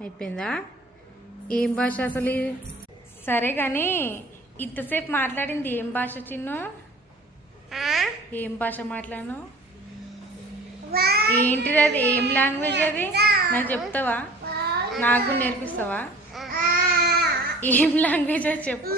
అయిపోయిందా? ఏం భాష అసలు ఇది? సరే కానీ ఇంతసేపు మాట్లాడింది ఏం భాష చిన్ను? ఏం భాష మాట్లాడను? ఏంటిది అది? ఏం లాంగ్వేజ్ అది? నాకు చెప్తావా? నాకు నేర్పిస్తావా? ఏం లాంగ్వేజ్ అది చెప్పు.